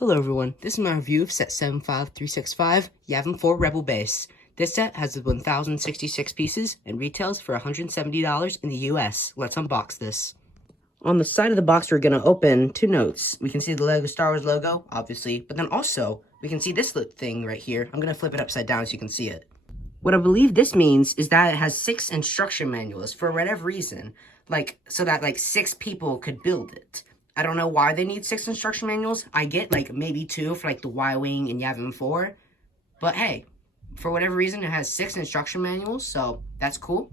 Hello everyone, this is my review of set 75365 Yavin-4 Rebel base. This set has 1,066 pieces and retails for $170 in the US. Let's unbox this. On the side of the box, we're going to open two notes. We can see the Lego Star Wars logo, obviously, but then also we can see this thing right here. I'm going to flip it upside down so you can see it. What I believe this means is that it has 6 instruction manuals for whatever reason, so that 6 people could build it. I don't know why they need 6 instruction manuals. I get maybe 2 for the Y-Wing and Yavin-4, but hey, for whatever reason it has 6 instruction manuals, so that's cool.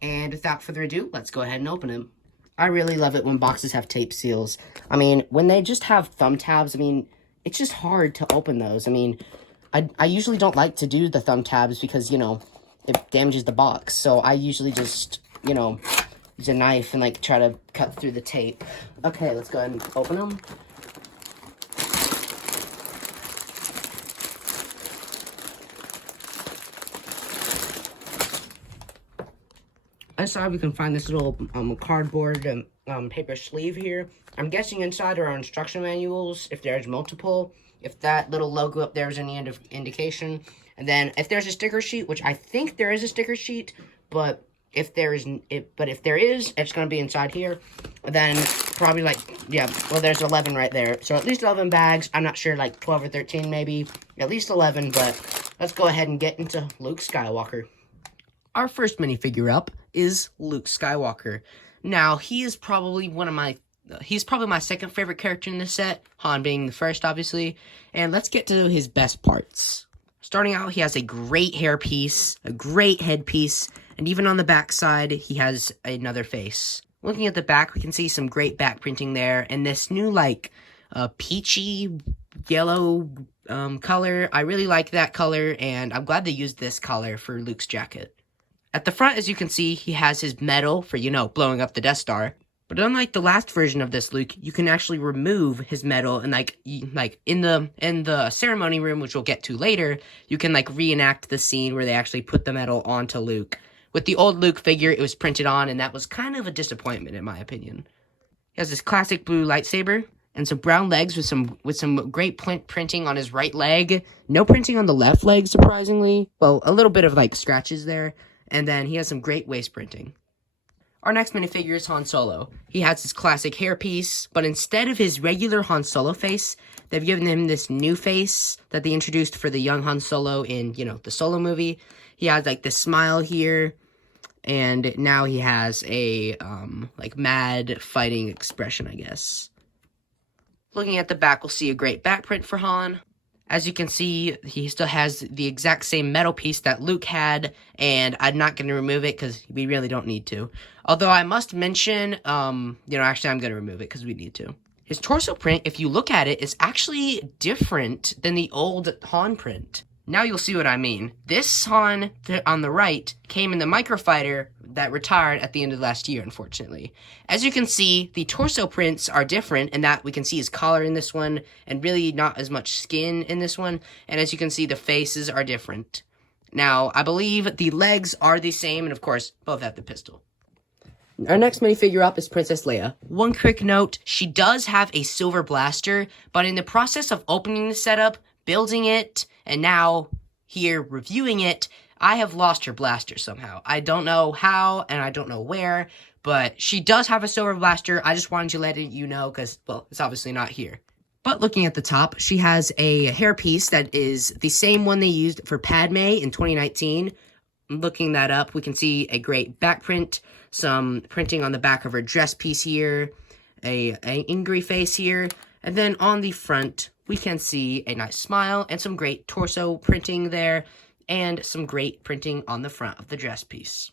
And without further ado, let's go ahead and open them. I really love it when boxes have tape seals. I mean, when they just have thumb tabs, it's just hard to open those. I usually don't like to do the thumb tabs because, it damages the box. So I usually just, use a knife and, try to cut through the tape. Okay, let's go ahead and open them. I saw we can find this little cardboard paper sleeve here. I'm guessing inside are our instruction manuals, if there's multiple. If that little logo up there is any indication. And then if there's a sticker sheet, which I think there is a sticker sheet, but if there is, it's going to be inside here. Then probably there's 11 right there. So at least 11 bags. I'm not sure, 12 or 13 maybe. At least 11, but let's go ahead and get into Luke Skywalker. Our first minifigure up is Luke Skywalker. Now, he's probably my second favorite character in this set, Han being the first, obviously. And let's get to his best parts. Starting out, he has a great hairpiece, a great headpiece, and even on the back side, he has another face. Looking at the back, we can see some great back printing there, and this new, peachy yellow color. I really like that color, and I'm glad they used this color for Luke's jacket. At the front, as you can see, he has his medal for, blowing up the Death Star. But unlike the last version of this Luke, you can actually remove his medal, and in the ceremony room, which we'll get to later, you can reenact the scene where they actually put the medal onto Luke. With the old Luke figure, it was printed on, and that was kind of a disappointment in my opinion. He has this classic blue lightsaber and some brown legs with some great printing on his right leg. No printing on the left leg, surprisingly. Well, a little bit of scratches there. And then he has some great waist printing. Our next minifigure is Han Solo. He has his classic hairpiece, but instead of his regular Han Solo face, they've given him this new face that they introduced for the young Han Solo in, the Solo movie. He has, this smile here, and now he has a, mad fighting expression, I guess. Looking at the back, we'll see a great back print for Han. As you can see, he still has the exact same metal piece that Luke had, and I'm not going to remove it because we really don't need to. Although I must mention, actually I'm going to remove it because we need to. His torso print, if you look at it, is actually different than the old Han print. Now you'll see what I mean. This Han on the right came in the microfighter that retired at the end of last year, unfortunately. As you can see, the torso prints are different in that we can see his collar in this one and really not as much skin in this one. And as you can see, the faces are different. Now, I believe the legs are the same, and of course, both have the pistol. Our next minifigure up is Princess Leia. One quick note, she does have a silver blaster, but in the process of opening the setup, building it, and now here reviewing it, I have lost her blaster somehow. I don't know how, and I don't know where, but she does have a silver blaster. I just wanted to let you know because, well, it's obviously not here. But looking at the top, she has a hairpiece that is the same one they used for Padme in 2019. Looking that up, we can see a great back print, some printing on the back of her dress piece here, an angry face here, and then on the front, we can see a nice smile and some great torso printing there, and some great printing on the front of the dress piece.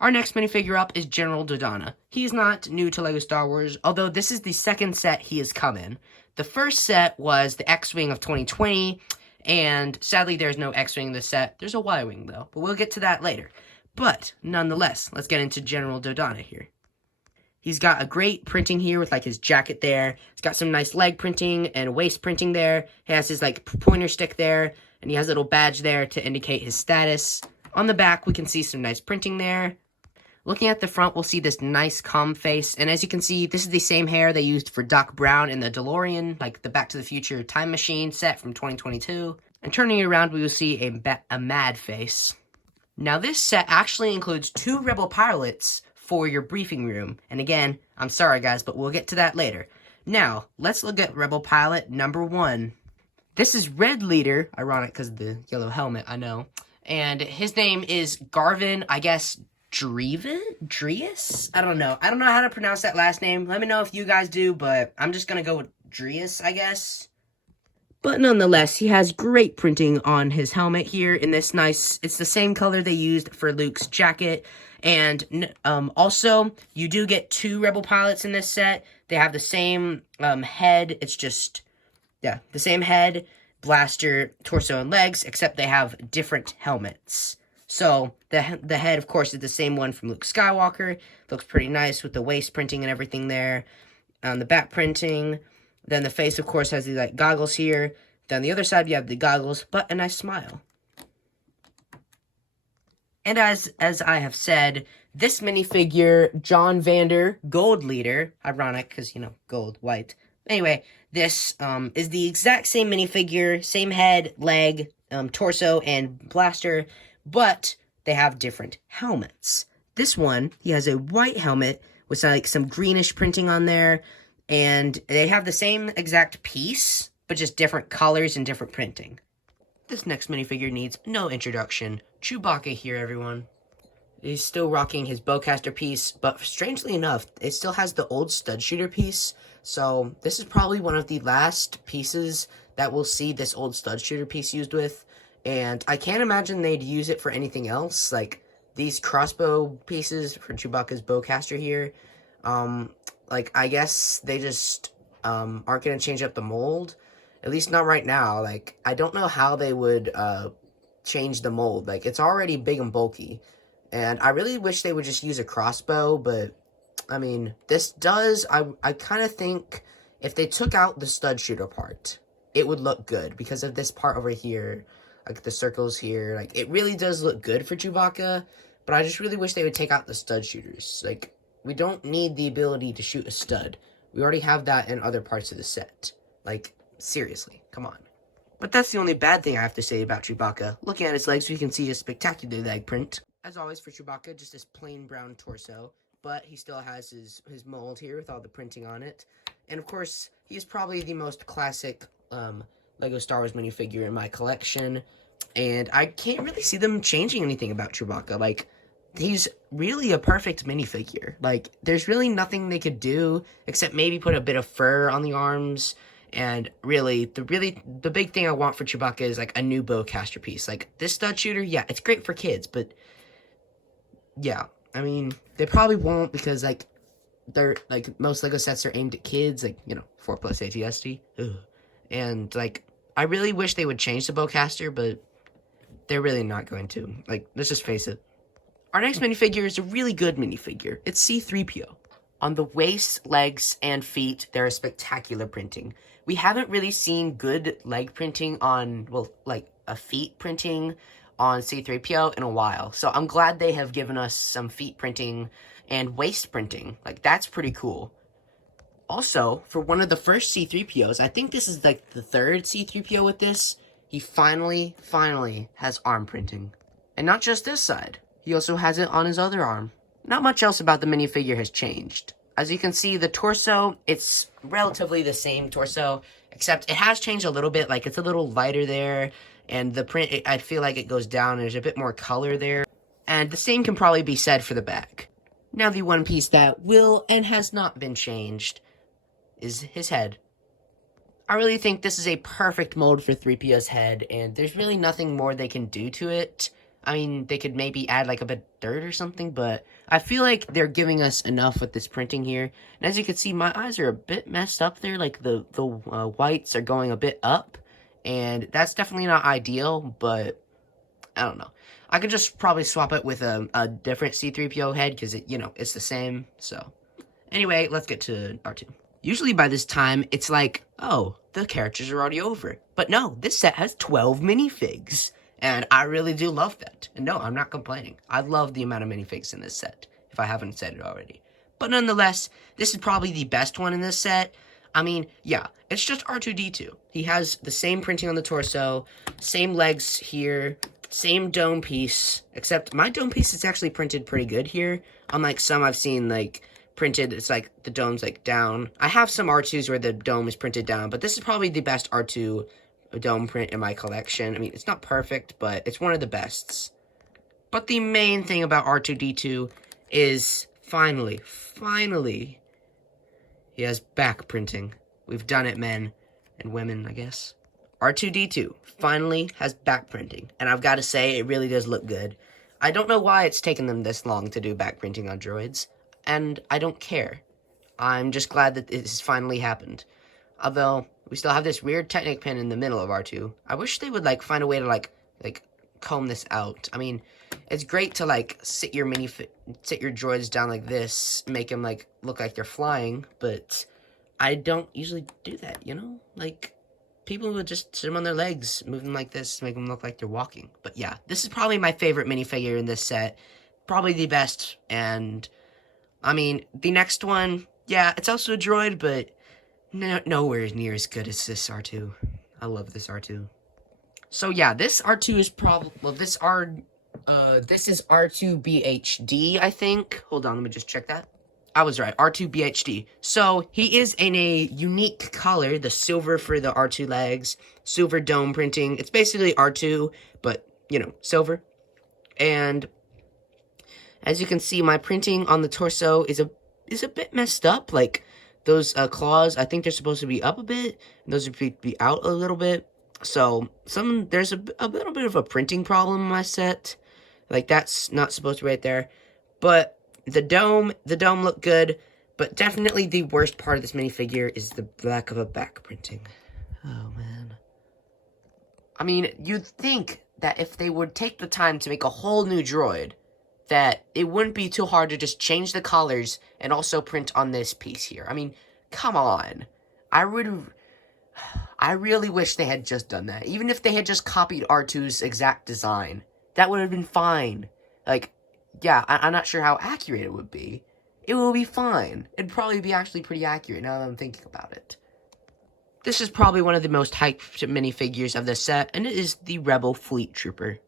Our next minifigure up is General Dodonna. He is not new to LEGO Star Wars, although this is the second set he has come in. The first set was the X-Wing of 2020, and sadly there's no X-Wing in this set. There's a Y-Wing though, but we'll get to that later. But nonetheless, let's get into General Dodonna here. He's got a great printing here with his jacket there. He's got some nice leg printing and waist printing there. He has his pointer stick there, and he has a little badge there to indicate his status. On the back, we can see some nice printing there. Looking at the front, we'll see this nice calm face, and as you can see, this is the same hair they used for Doc Brown in the DeLorean, like the Back to the Future time machine set from 2022. And turning it around, we will see a mad face. Now, this set actually includes 2 Rebel pilots for your briefing room, and again, I'm sorry guys, but we'll get to that later. Now, let's look at Rebel pilot number 1. This is Red Leader, ironic because of the yellow helmet, I know, and his name is Garvin, I guess, Dreas? I don't know how to pronounce that last name. Let me know if you guys do, but I'm just gonna go with Dreas, I guess. But nonetheless, he has great printing on his helmet here in this nice, it's the same color they used for Luke's jacket. And also, you do get 2 Rebel pilots in this set. They have the same head, it's just, yeah, the same head, blaster, torso, and legs, except they have different helmets. So, the head, of course, is the same one from Luke Skywalker. Looks pretty nice with the waist printing and everything there. The back printing. Then the face, of course, has the like goggles here. Then the other side, you have the goggles, but a nice smile. And as I have said, this minifigure, John Vander, Gold Leader, ironic because, you know, gold, white. Anyway, this is the exact same minifigure, same head, leg, torso, and blaster, but they have different helmets. This one, he has a white helmet with like some greenish printing on there, and they have the same exact piece, but just different colors and different printing. This next minifigure needs no introduction. Chewbacca here, everyone. He's still rocking his bowcaster piece, but strangely enough, it still has the old stud shooter piece, so this is probably one of the last pieces that we'll see this old stud shooter piece used with. And I can't imagine they'd use it for anything else, like these crossbow pieces for Chewbacca's bowcaster here. Like, I guess they just, aren't gonna change up the mold. At least not right now. Like, I don't know how they would, change the mold. Like, it's already big and bulky. And I really wish they would just use a crossbow, but, I mean, this does, I kind of think if they took out the stud shooter part, it would look good because of this part over here. Like, the circles here, like, it really does look good for Chewbacca, but I just really wish they would take out the stud shooters. Like, we don't need the ability to shoot a stud. We already have that in other parts of the set. Like, seriously, come on. But that's the only bad thing I have to say about Chewbacca. Looking at his legs, we can see a spectacular leg print. As always for Chewbacca, just this plain brown torso, but he still has his mold here with all the printing on it. And of course, he's probably the most classic, Lego Star Wars minifigure in my collection, and I can't really see them changing anything about Chewbacca. Like, he's really a perfect minifigure. Like, there's really nothing they could do except maybe put a bit of fur on the arms, and really, the big thing I want for Chewbacca is, like, a new bowcaster piece. Like, this stud shooter, yeah, it's great for kids, but, yeah, I mean, they probably won't because, like, they're, like, most Lego sets are aimed at kids, like, you know, 4+ ATSD, ugh. And, like, I really wish they would change the bowcaster, but they're really not going to. Like, let's just face it. Our next minifigure is a really good minifigure. It's C-3PO. On the waist, legs, and feet, there is spectacular printing. We haven't really seen good leg printing on, well, like, a feet printing on C-3PO in a while. So I'm glad they have given us some feet printing and waist printing. Like, that's pretty cool. Also, for one of the first C-3POs, I think this is like the third C-3PO with this, he finally has arm printing. And not just this side, he also has it on his other arm. Not much else about the minifigure has changed. As you can see, the torso, it's relatively the same torso, except it has changed a little bit, like it's a little lighter there, and the print, I feel like it goes down, and there's a bit more color there. And the same can probably be said for the back. Now the one piece that will and has not been changed is his head. I really think this is a perfect mold for 3PO's head, and there's really nothing more they can do to it. I mean, they could maybe add like a bit of dirt or something, but I feel like they're giving us enough with this printing here. And as you can see, my eyes are a bit messed up there, like the whites are going a bit up, and that's definitely not ideal, but I don't know. I could just probably swap it with a different C-3PO head, because it, you know, it's the same, so. Anyway, let's get to R2. Usually by this time, it's like, oh, the characters are already over. But no, this set has 12 minifigs. And I really do love that. And no, I'm not complaining. I love the amount of minifigs in this set. if I haven't said it already. But nonetheless, this is probably the best one in this set. I mean, yeah, it's just R2-D2. He has the same printing on the torso, same legs here, same dome piece, except my dome piece is actually printed pretty good here. Unlike some I've seen, like, printed, it's like the dome's, like, down. I have some R2s where the dome is printed down, but this is probably the best R2 dome print in my collection. I mean, it's not perfect, but it's one of the bests. But the main thing about R2-D2 is, finally, he has back printing. We've done it, men and women, I guess. R2-D2 finally has back printing, and I've got to say, it really does look good. I don't know why it's taken them this long to do back printing on droids, and I don't care. I'm just glad that it has finally happened. Although, we still have this weird Technic pin in the middle of R2. I wish they would, like, find a way to, like comb this out. I mean, it's great to, like, sit your droids down like this, make them, like, look like they're flying, but I don't usually do that, you know? Like, people would just sit them on their legs, move them like this, make them look like they're walking. But yeah, this is probably my favorite minifigure in this set. Probably the best, and, I mean, the next one, yeah, it's also a droid, but nowhere near as good as this R2. I love this R2. So yeah, this R2 is probably, well, this is R2-BHD, I think. Hold on, let me just check that. I was right, R2-BHD. So, he is in a unique color, the silver for the R2 legs, silver dome printing. It's basically R2, but, you know, silver. And, as you can see, my printing on the torso is a bit messed up. Like, those claws, I think they're supposed to be up a bit, and those would be out a little bit. So, there's a little bit of a printing problem in my set. Like, that's not supposed to be right there. But the dome looked good. But definitely the worst part of this minifigure is the lack of a back printing. Oh, man. I mean, you'd think that if they would take the time to make a whole new droid, that it wouldn't be too hard to just change the colors and also print on this piece here. I mean, come on. I really wish they had just done that. Even if they had just copied R2's exact design, that would have been fine. Like, yeah, I'm not sure how accurate it would be. It will be fine. It'd probably be actually pretty accurate now that I'm thinking about it. This is probably one of the most hyped minifigures of the set, and it is the Rebel Fleet Trooper.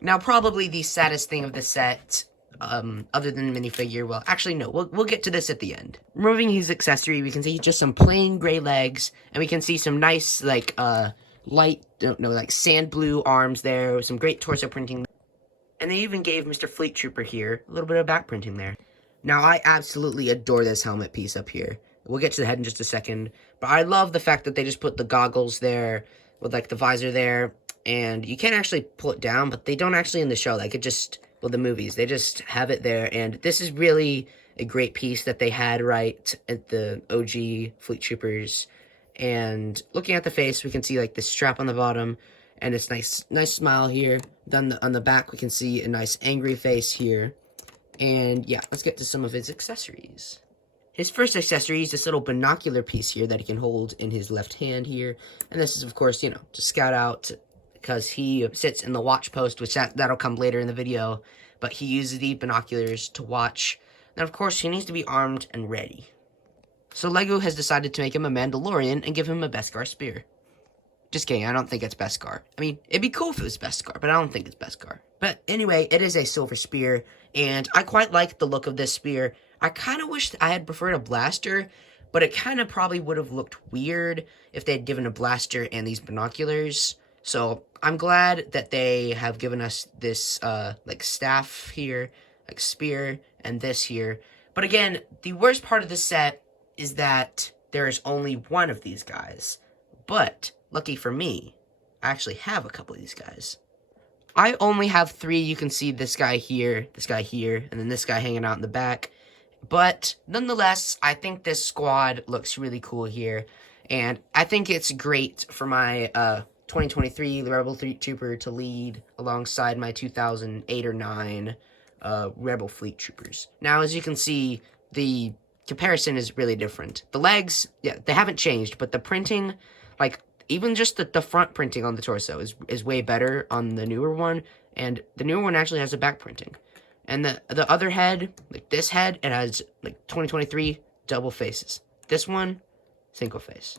Now, probably the saddest thing of the set, other than the minifigure, well, actually, no, we'll get to this at the end. Removing his accessory, we can see just some plain gray legs, and we can see some nice, like, like, sand blue arms there, with some great torso printing. And they even gave Mr. Fleet Trooper here a little bit of back printing there. Now, I absolutely adore this helmet piece up here. We'll get to the head in just a second, but I love the fact that they just put the goggles there, with, like, the visor there, and you can't actually pull it down, but they don't actually in the show, like, it just, well, the movies, they just have it there, and this is really a great piece that they had right at the OG Fleet Troopers, and looking at the face, we can see, like, the strap on the bottom, and this nice smile here. Then on the back, we can see a nice angry face here, and yeah, let's get to some of his accessories. His first accessory is this little binocular piece here that he can hold in his left hand here, and this is, of course, you know, to scout out, because he sits in the watch post, which that'll come later in the video, but he uses the binoculars to watch. And of course, he needs to be armed and ready. So LEGO has decided to make him a Mandalorian and give him a Beskar spear. Just kidding, I don't think it's Beskar. I mean, it'd be cool if it was Beskar, but I don't think it's Beskar. But anyway, it is a silver spear, and I quite like the look of this spear. I kind of wish I had preferred a blaster, but it kind of probably would have looked weird if they had given a blaster and these binoculars. So I'm glad that they have given us this, like, staff here, like, spear, and this here. But again, the worst part of the set is that there is only one of these guys. But, lucky for me, I actually have a couple of these guys. I only have 3. You can see this guy here, and then this guy hanging out in the back. But, nonetheless, I think this squad looks really cool here. And I think it's great for my, 2023 Rebel Fleet Trooper to lead alongside my 2008 or 9 Rebel Fleet Troopers. Now, as you can see, the comparison is really different. The legs, yeah, they haven't changed, but the printing, like, even just the front printing on the torso is way better on the newer one, and the newer one actually has a back printing. And the other head, like this head, it has like 2023 double faces. This one, single face.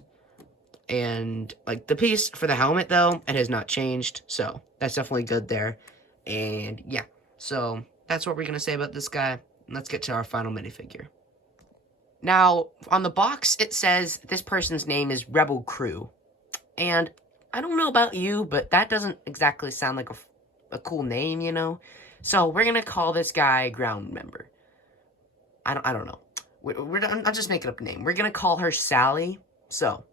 And like the piece for the helmet though, it has not changed, so that's definitely good there. And yeah, so that's what we're gonna say about this guy. Let's get to our final minifigure. Now, on the box, it says this person's name is Rebel Crew. And I don't know about you, but that doesn't exactly sound like a cool name, you know? So we're gonna call this guy Ground Member. I don't know. I'm just making up a name. We're gonna call her Sally. So,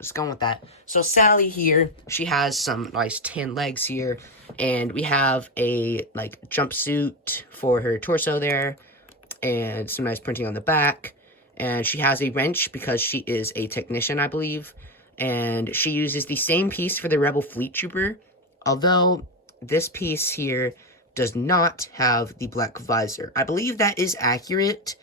just going with that. So Sally here, she has some nice tan legs here. And we have a, like, jumpsuit for her torso there. And some nice printing on the back. And she has a wrench because she is a technician, I believe. And she uses the same piece for the Rebel Fleet Trooper. Although, this piece here does not have the black visor. I believe that is accurate.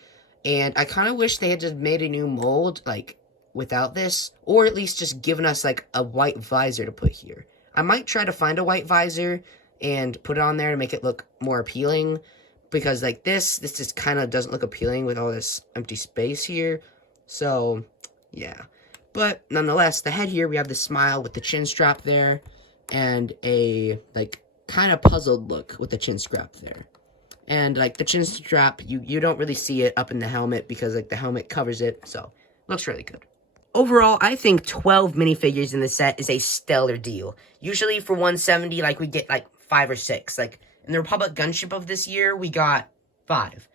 And I kind of wish they had just made a new mold, like, without this. Or at least just given us, like, a white visor to put here. I might try to find a white visor and put it on there to make it look more appealing. Because, like, this just kind of doesn't look appealing with all this empty space here. So, yeah. But, nonetheless, the head here, we have the smile with the chin strap there. And a, like, kind of puzzled look with the chin strap there. And, like, the chin strap, you don't really see it up in the helmet because, like, the helmet covers it. So, looks really good. Overall, I think 12 minifigures in the set is a stellar deal. Usually for $170, like, we get, like, 5 or 6. Like, in the Republic Gunship of this year, we got 5.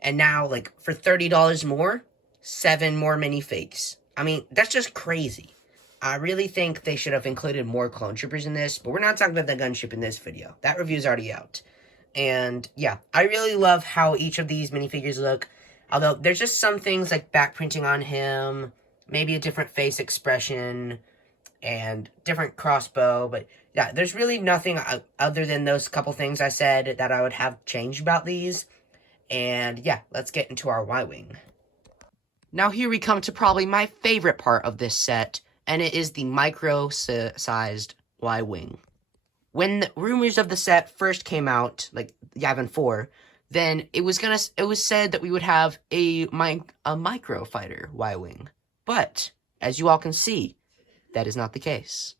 And now, like, for $30 more, 7 more minifigs. I mean, that's just crazy. I really think they should have included more clone troopers in this, but we're not talking about the gunship in this video. That review's already out. And, yeah, I really love how each of these minifigures look. Although, there's just some things like back printing on him, maybe a different face expression, and different crossbow, but yeah, there's really nothing other than those couple things I said that I would have changed about these. And yeah, let's get into our Y-Wing. Now here we come to probably my favorite part of this set, and it is the micro-sized Y-Wing. When the rumors of the set first came out, like Yavin-4, then it was said that we would have a micro fighter Y-Wing. But as you all can see, that is not the case.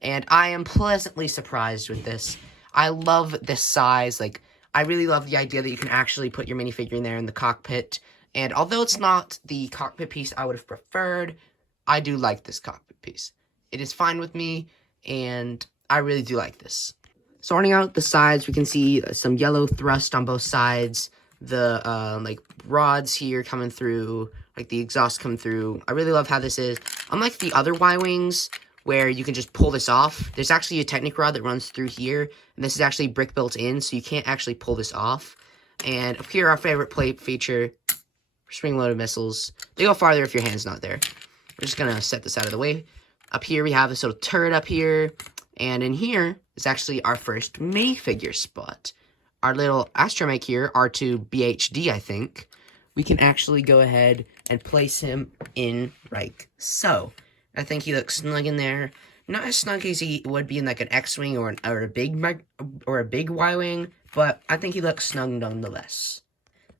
And I am pleasantly surprised with this. I love this size. Like, I really love the idea that you can actually put your minifigure in there in the cockpit. And although it's not the cockpit piece I would have preferred, I do like this cockpit piece. It is fine with me, and I really do like this. Sorting out the sides, we can see some yellow thrust on both sides. The, like, rods here coming through, like, the exhaust coming through. I really love how this is. Unlike the other Y-Wings, where you can just pull this off, there's actually a Technic rod that runs through here, and this is actually brick built in, so you can't actually pull this off. And up here, our favorite plate feature, spring-loaded missiles. They go farther if your hand's not there. We're just gonna set this out of the way. Up here, we have this little turret up here, and in here is actually our first minifigure spot. Our little astromech here, R2 BHD, I think, we can actually go ahead and place him in like so. I think he looks snug in there. Not as snug as he would be in like an X-Wing or a big Y-Wing, but I think he looks snug nonetheless.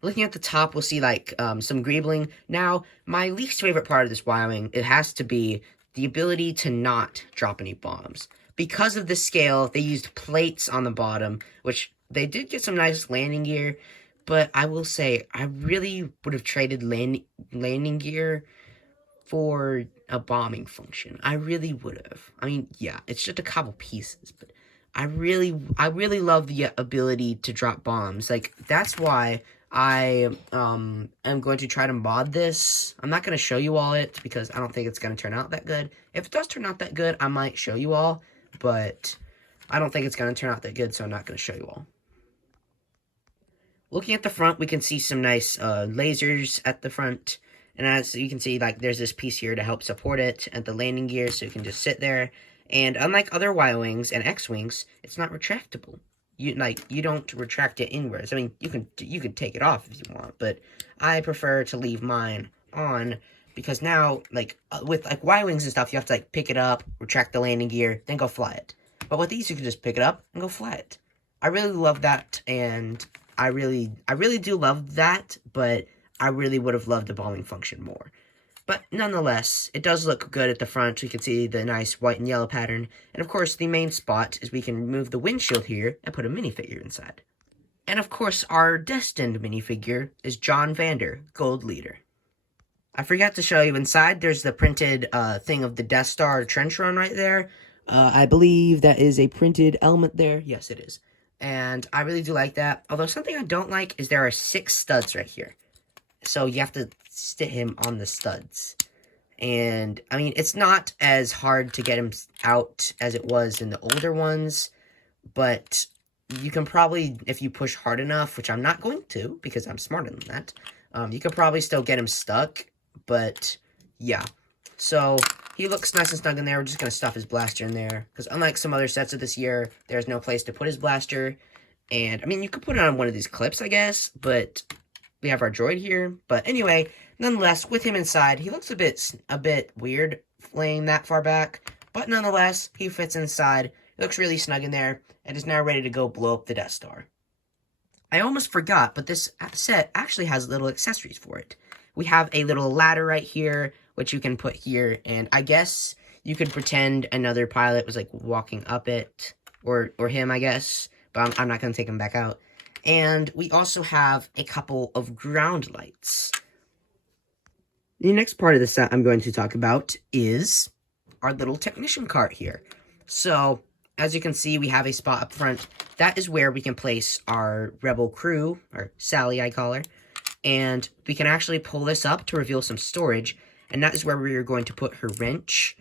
Looking at the top, we'll see like some greebling. Now, my least favorite part of this Y-Wing, it has to be the ability to not drop any bombs. Because of the scale, they used plates on the bottom, which they did get some nice landing gear, but I will say, I really would have traded landing gear for a bombing function. I really would have. I mean, yeah, it's just a couple pieces, but I really love the ability to drop bombs. Like, that's why I am going to try to mod this. I'm not going to show you all it, because I don't think it's going to turn out that good. If it does turn out that good, I might show you all, but I don't think it's going to turn out that good, so I'm not going to show you all. Looking at the front, we can see some nice lasers at the front. And as you can see, like, there's this piece here to help support it at the landing gear, so you can just sit there. And unlike other Y-Wings and X-Wings, it's not retractable. You don't retract it inwards. I mean, you can take it off if you want, but I prefer to leave mine on, because now, like, with, like, Y-Wings and stuff, you have to, like, pick it up, retract the landing gear, then go fly it. But with these, you can just pick it up and go fly it. I really love that, and I really do love that, but I really would have loved the balling function more. But nonetheless, it does look good at the front. You can see the nice white and yellow pattern. And of course, the main spot is we can remove the windshield here and put a minifigure inside. And of course, our destined minifigure is John Vander, Gold Leader. I forgot to show you inside, there's the printed thing of the Death Star trench run right there. I believe that is a printed element there. Yes, it is. And I really do like that. Although something I don't like is there are 6 studs right here. So you have to sit him on the studs. And, I mean, it's not as hard to get him out as it was in the older ones. But you can probably, if you push hard enough, which I'm not going to because I'm smarter than that, you could probably still get him stuck. But, yeah. So, he looks nice and snug in there. We're just going to stuff his blaster in there. Because unlike some other sets of this year, there's no place to put his blaster. And, I mean, you could put it on one of these clips, I guess. But we have our droid here. But anyway, nonetheless, with him inside, he looks a bit weird laying that far back. But nonetheless, he fits inside. He looks really snug in there. And is now ready to go blow up the Death Star. I almost forgot, but this set actually has little accessories for it. We have a little ladder right here, which you can put here, and I guess you could pretend another pilot was, like, walking up it, or him, I guess, but I'm not going to take him back out. And we also have a couple of ground lights. The next part of the set I'm going to talk about is our little technician cart here. So, as you can see, we have a spot up front. That is where we can place our Rebel crew, or Sally, I call her. And we can actually pull this up to reveal some storage. And that is where we're going to put her wrench.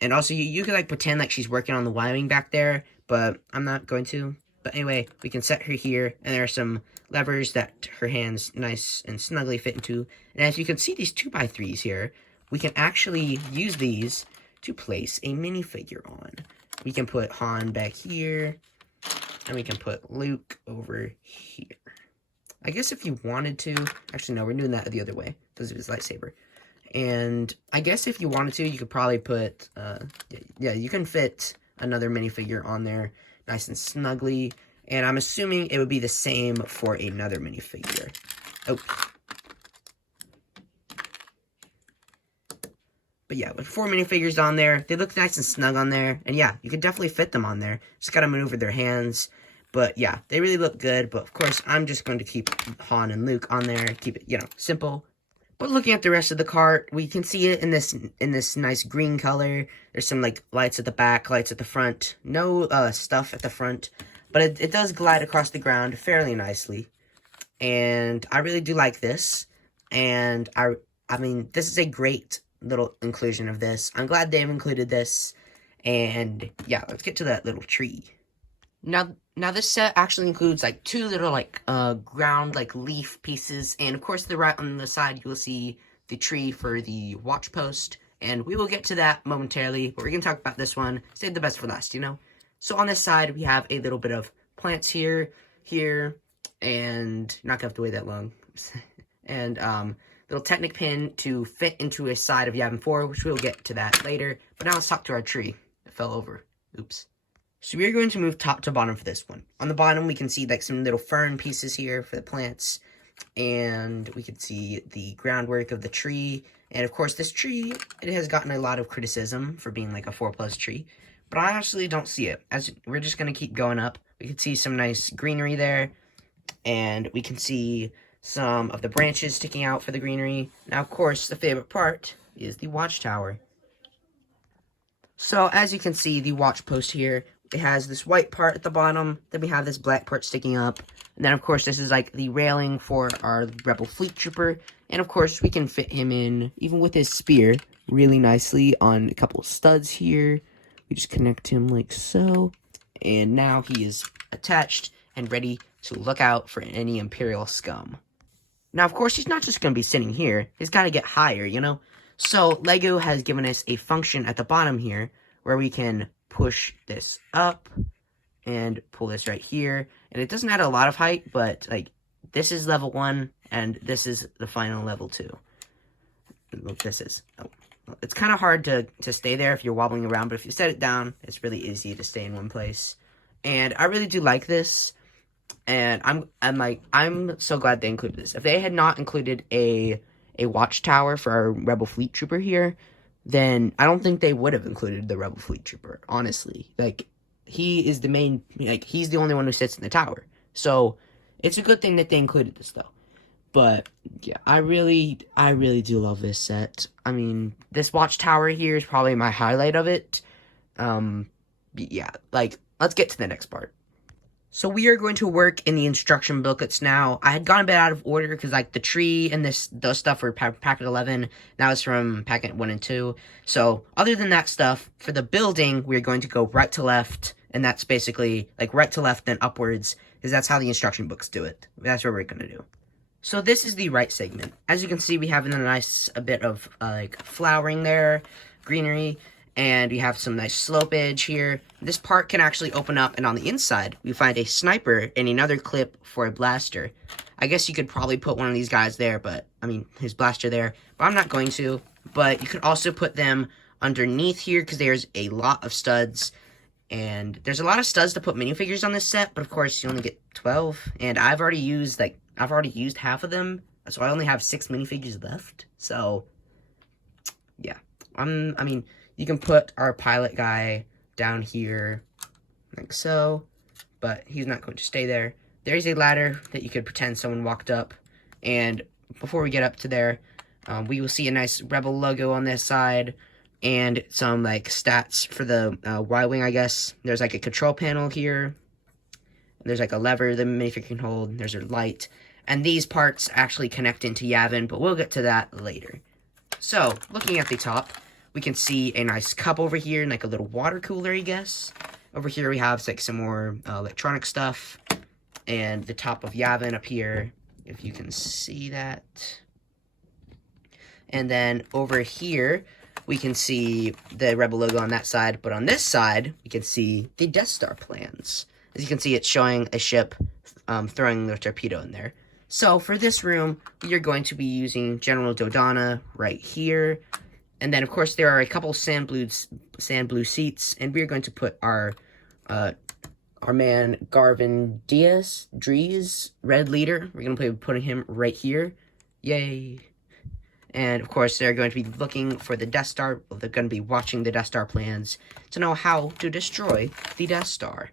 And also, you could, like, pretend like she's working on the wiring back there. But I'm not going to. But anyway, we can set her here. And there are some levers that her hands nice and snugly fit into. And as you can see, these 2x3s here, we can actually use these to place a minifigure on. We can put Han back here. And we can put Luke over here. I guess if you wanted to... Actually, no, we're doing that the other way. Because of his lightsaber. And I guess if you wanted to, you could probably put... yeah, you can fit another minifigure on there. Nice and snugly. And I'm assuming it would be the same for another minifigure. Oh. But yeah, with 4 minifigures on there, they look nice and snug on there. And yeah, you could definitely fit them on there. Just gotta maneuver their hands. But yeah, they really look good. But of course, I'm just going to keep Han and Luke on there. Keep it, you know, simple. But looking at the rest of the cart, we can see it in this nice green color. There's some like lights at the back, lights at the front. No stuff at the front. But it does glide across the ground fairly nicely. And I really do like this. And I mean, this is a great little inclusion of this. I'm glad they've included this. And yeah, let's get to that little tree. Now this set actually includes like 2 little like ground like leaf pieces, and of course right on the side you will see the tree for the watch post, and we will get to that momentarily, but we're gonna talk about this one. Save the best for last, you know. So on this side we have a little bit of plants here, and not gonna have to wait that long. And little Technic pin to fit into a side of Yavin-4, which we'll get to that later. But now let's talk to our tree. It fell over. Oops. So we're going to move top to bottom for this one. On the bottom, we can see like some little fern pieces here for the plants. And we can see the groundwork of the tree. And of course, this tree, it has gotten a lot of criticism for being like a 4+ tree. But I actually don't see it. As we're just going to keep going up. We can see some nice greenery there. And we can see some of the branches sticking out for the greenery. Now, of course, the favorite part is the watchtower. So, as you can see, the watch post here, it has this white part at the bottom, then we have this black part sticking up, and then, of course, this is, like, the railing for our Rebel Fleet Trooper, and, of course, we can fit him in, even with his spear, really nicely on a couple of studs here. We just connect him like so, and now he is attached and ready to look out for any Imperial scum. Now, of course, he's not just going to be sitting here, he's got to get higher, you know? So, LEGO has given us a function at the bottom here, where we can push this up and pull this right here, and it doesn't add a lot of height, but like this is level 1 and this is the final level 2. Look, this is it's kind of hard to stay there if you're wobbling around, but if you set it down, it's really easy to stay in one place. And I really do like this. And I'm so glad they included this. If they had not included a watchtower for our Rebel Fleet Trooper here, then I don't think they would have included the Rebel Fleet Trooper, honestly. Like, he is the main, like, he's the only one who sits in the tower. So, it's a good thing that they included this, though. But, yeah, I really do love this set. I mean, this watchtower here is probably my highlight of it. Yeah, like, let's get to the next part. So we are going to work in the instruction booklets now. I had gone a bit out of order because, like, the tree and those stuff were packet 11. That was from packet 1 and 2. So other than that stuff, for the building, we're going to go right to left. And that's basically, like, right to left, then upwards. Because that's how the instruction books do it. That's what we're going to do. So this is the right segment. As you can see, we have a bit of, like, flowering there, greenery. And we have some nice slopage here. This part can actually open up, and on the inside, we find a sniper and another clip for a blaster. I guess you could probably put one of these guys there, but, I mean, his blaster there. But I'm not going to. But you could also put them underneath here, because there's a lot of studs. And there's a lot of studs to put minifigures on this set, but of course, you only get 12. And I've already used half of them, so I only have 6 minifigures left. So, yeah. I mean, you can put our pilot guy down here, like so, but he's not going to stay there. There's a ladder that you could pretend someone walked up, and before we get up to there, we will see a nice Rebel logo on this side, and some, like, stats for the Y-Wing, I guess. There's, like, a control panel here. There's, like, a lever the minifigure can hold. There's a light. And these parts actually connect into Yavin, but we'll get to that later. So, looking at the top, we can see a nice cup over here, and like a little water cooler, I guess. Over here we have like some more electronic stuff. And the top of Yavin up here, if you can see that. And then over here, we can see the Rebel logo on that side. But on this side, we can see the Death Star plans. As you can see, it's showing a ship throwing the torpedo in there. So for this room, we are going to be using General Dodonna right here. And then, of course, there are a couple sand blue seats, and we're going to put our man Garvin Dries, Red Leader. We're going to be putting him right here. Yay! And, of course, they're going to be looking for the Death Star. Well, they're going to be watching the Death Star plans to know how to destroy the Death Star.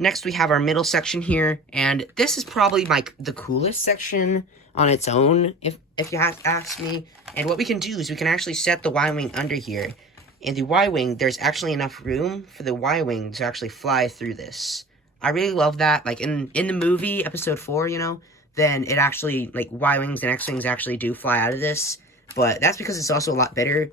Next, we have our middle section here, and this is probably the coolest section on its own, if you have to ask me. And what we can do is we can actually set the Y-Wing under here. And the Y-Wing, there's actually enough room for the Y-Wing to actually fly through this. I really love that. Like, in the movie, Episode 4, you know, then it actually, like, Y-Wings and X-Wings actually do fly out of this. But that's because it's also a lot bigger.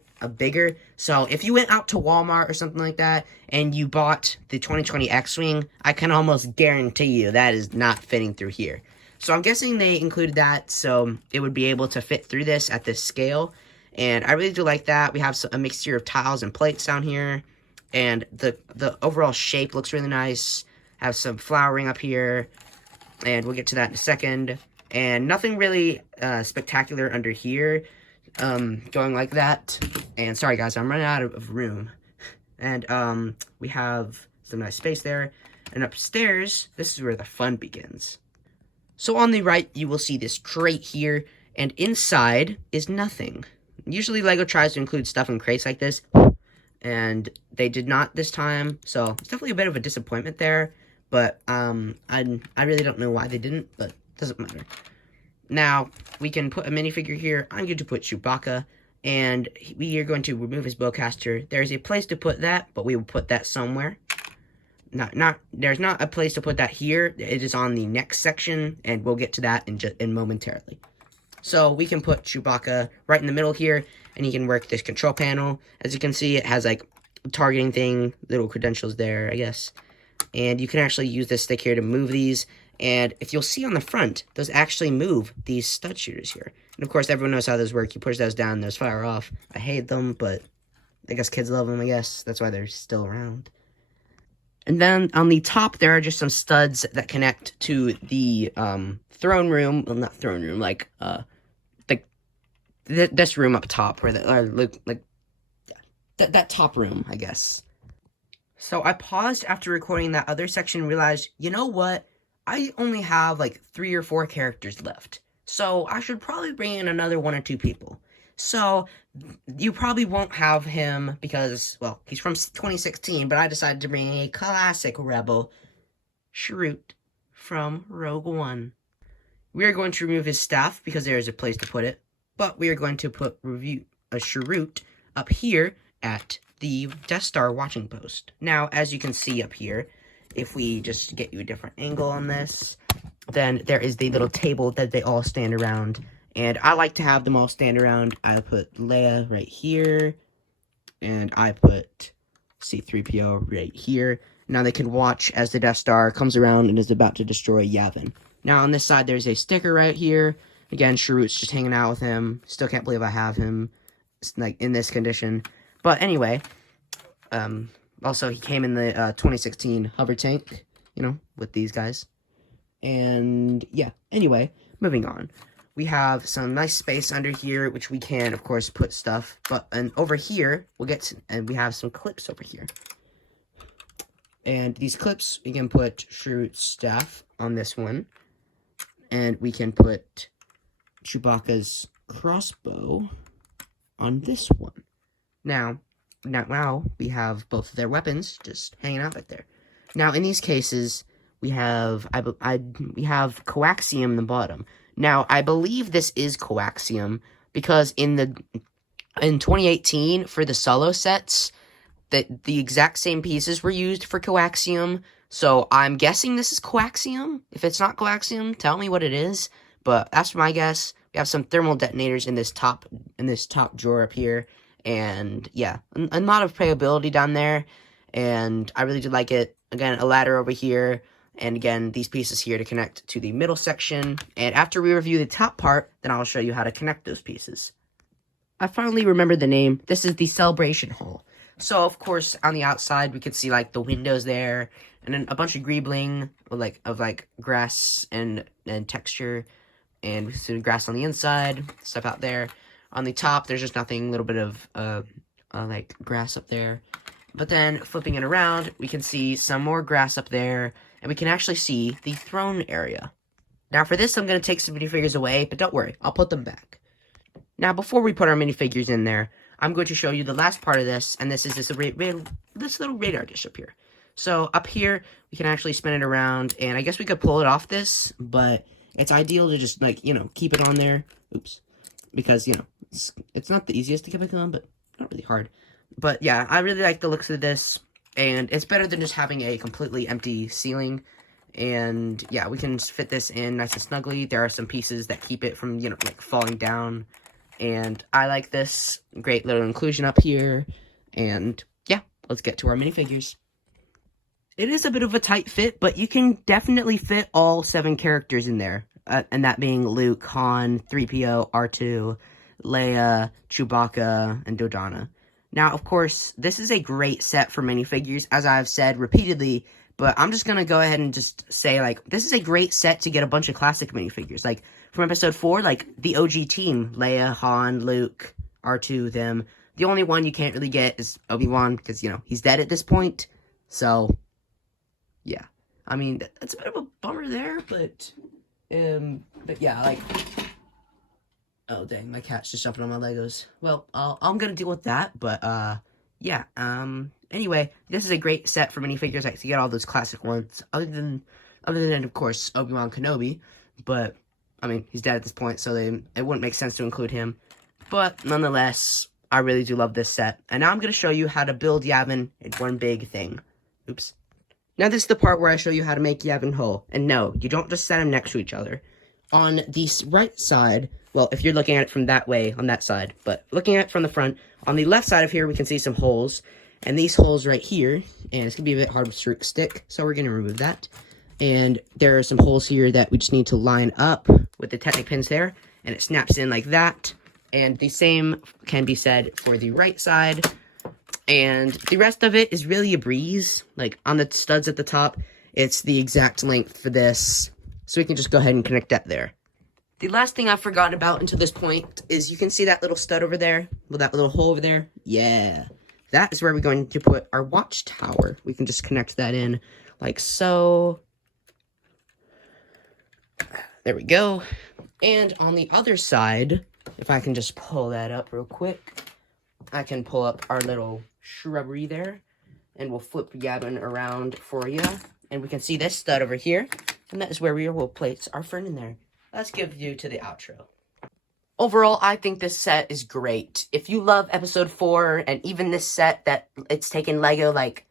So if you went out to Walmart or something like that, and you bought the 2020 X-Wing, I can almost guarantee you that is not fitting through here. So I'm guessing they included that so it would be able to fit through this at this scale. And I really do like that. We have a mixture of tiles and plates down here. And the overall shape looks really nice. Have some flowering up here. And we'll get to that in a second. And nothing really spectacular under here. Going like that. And sorry guys, I'm running out of room. And we have some nice space there. And upstairs, this is where the fun begins. So on the right, you will see this crate here, and inside is nothing. Usually LEGO tries to include stuff in crates like this, and they did not this time, so it's definitely a bit of a disappointment there, but I really don't know why they didn't, but it doesn't matter. Now, we can put a minifigure here. I'm going to put Chewbacca, and we are going to remove his bowcaster. There's a place to put that, but we will put that somewhere. There's not a place to put that here. It is on the next section, and we'll get to that in momentarily. So we can put Chewbacca right in the middle here, and he can work this control panel. As you can see, it has like a targeting thing, little credentials there, I guess. And you can actually use this stick here to move these. And if you'll see on the front, those actually move these stud shooters here. And of course, everyone knows how those work. You push those down, those fire off. I hate them, but I guess kids love them, I guess. That's why they're still around. And then on the top, there are just some studs that connect to the throne room. Well, not throne room, like this room up top, where that top room, I guess. So I paused after recording that other section and realized, you know what? I only have like 3 or 4 characters left. So I should probably bring in another 1 or 2 people. So you probably won't have him because, well, he's from 2016, but I decided to bring in a classic Rebel, Shrewd from Rogue One. We are going to remove his staff because there is a place to put it, but we are going to put a Shrewd up here at the Death Star watching post. Now, as you can see up here, if we just get you a different angle on this, then there is the little table that they all stand around. And I like to have them all stand around. I put Leia right here, and I put C-3PO right here. Now they can watch as the Death Star comes around and is about to destroy Yavin. Now on this side, there's a sticker right here. Again, Shrewd's just hanging out with him. Still can't believe I have him, like, in this condition. But anyway, also he came in the 2016 hover tank, you know, with these guys. And yeah, anyway, moving on. We have some nice space under here, which we can, of course, put stuff. And over here, and we have some clips over here. And these clips, we can put Shrewd's staff on this one. And we can put Chewbacca's crossbow on this one. Now we have both of their weapons just hanging out right there. Now, in these cases, we have we have coaxium in the bottom. Now, I believe this is coaxium because in 2018 for the solo sets, the exact same pieces were used for coaxium. So I'm guessing this is coaxium. If it's not coaxium, tell me what it is. But that's my guess. We have some thermal detonators in this top drawer up here, and yeah, a lot of playability down there. And I really do like it. Again, a ladder over here. And again, these pieces here to connect to the middle section. And after we review the top part, then I'll show you how to connect those pieces. I finally remembered the name. This is the Celebration Hall. So, of course, on the outside, we could see, like, the windows there. And then a bunch of greebling of grass and texture. And we see grass on the inside, stuff out there. On the top, there's just nothing, a little bit of, like, grass up there. But then, flipping it around, we can see some more grass up there. And we can actually see the throne area. Now for this, I'm going to take some minifigures away, but don't worry, I'll put them back. Now before we put our minifigures in there, I'm going to show you the last part of this, and this is this little radar dish up here. So up here, we can actually spin it around, and I guess we could pull it off this, but it's ideal to just, like, you know, keep it on there. Oops. Because, you know, it's not the easiest to keep it on, but not really hard. But yeah, I really like the looks of this. And it's better than just having a completely empty ceiling. And yeah, we can fit this in nice and snugly. There are some pieces that keep it from, you know, like falling down. And I like this. Great little inclusion up here. And yeah, let's get to our minifigures. It is a bit of a tight fit, but you can definitely fit all 7 characters in there. And that being Luke, Han, 3PO, R2, Leia, Chewbacca, and Dodonna. Now, of course, this is a great set for minifigures, as I've said repeatedly, but I'm just going to go ahead and just say, like, this is a great set to get a bunch of classic minifigures. Like, from Episode 4, like, the OG team, Leia, Han, Luke, R2, them. The only one you can't really get is Obi-Wan, because, you know, he's dead at this point. So, yeah. I mean, that's a bit of a bummer there, but yeah, like... Oh, dang, my cat's just jumping on my Legos. Well, I'm gonna deal with that, but, yeah, anyway, this is a great set for minifigures, like, to get all those classic ones, other than, of course, Obi-Wan Kenobi, but, I mean, he's dead at this point, so it wouldn't make sense to include him, but, nonetheless, I really do love this set, and now I'm gonna show you how to build Yavin in one big thing. Oops. Now, this is the part where I show you how to make Yavin whole, and no, you don't just set them next to each other. On the right side, well, if you're looking at it from that way, on that side, but looking at it from the front, on the left side of here, we can see some holes, and these holes right here, and it's going to be a bit hard to stick, so we're going to remove that, and there are some holes here that we just need to line up with the Technic pins there, and it snaps in like that, and the same can be said for the right side, and the rest of it is really a breeze. Like, on the studs at the top, it's the exact length for this, so we can just go ahead and connect that there. The last thing I've forgotten about until this point is you can see that little stud over there? Well, that little hole over there? Yeah. That is where we're going to put our watchtower. We can just connect that in like so. There we go. And on the other side, if I can just pull that up real quick, I can pull up our little shrubbery there, and we'll flip Yavin around for you. And we can see this stud over here, and that is where we will place our fern in there. Let's give you to the outro. Overall, I think this set is great. If you love episode 4, and even this set that it's taken LEGO, like,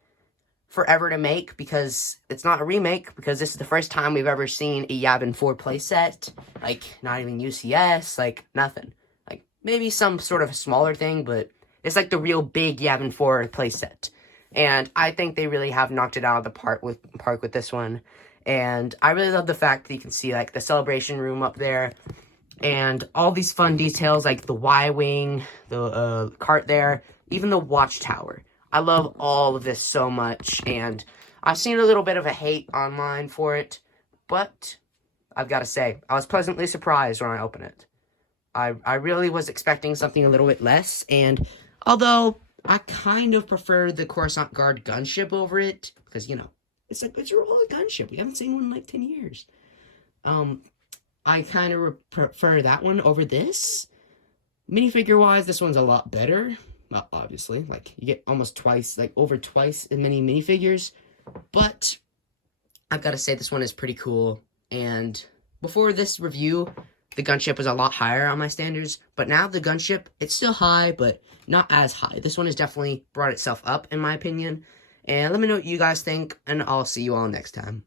forever to make, because it's not a remake, because this is the first time we've ever seen a Yavin-4 playset. Like, not even UCS, like, nothing. Like, maybe some sort of smaller thing, but it's like the real big Yavin-4 playset. And I think they really have knocked it out of the park with this one. And I really love the fact that you can see, like, the celebration room up there, and all these fun details, like the Y-wing, the cart there, even the watchtower. I love all of this so much, and I've seen a little bit of a hate online for it, but I've got to say, I was pleasantly surprised when I opened it. I really was expecting something a little bit less, and although I kind of prefer the Coruscant Guard gunship over it, because, you know, it's a real gunship. We haven't seen one in like 10 years. I kind of prefer that one over this. Minifigure-wise, this one's a lot better. Well, obviously, like, you get almost twice, like, over twice as many minifigures. But I've got to say, this one is pretty cool. And before this review, the gunship was a lot higher on my standards. But now the gunship, it's still high, but not as high. This one has definitely brought itself up, in my opinion. And let me know what you guys think, and I'll see you all next time.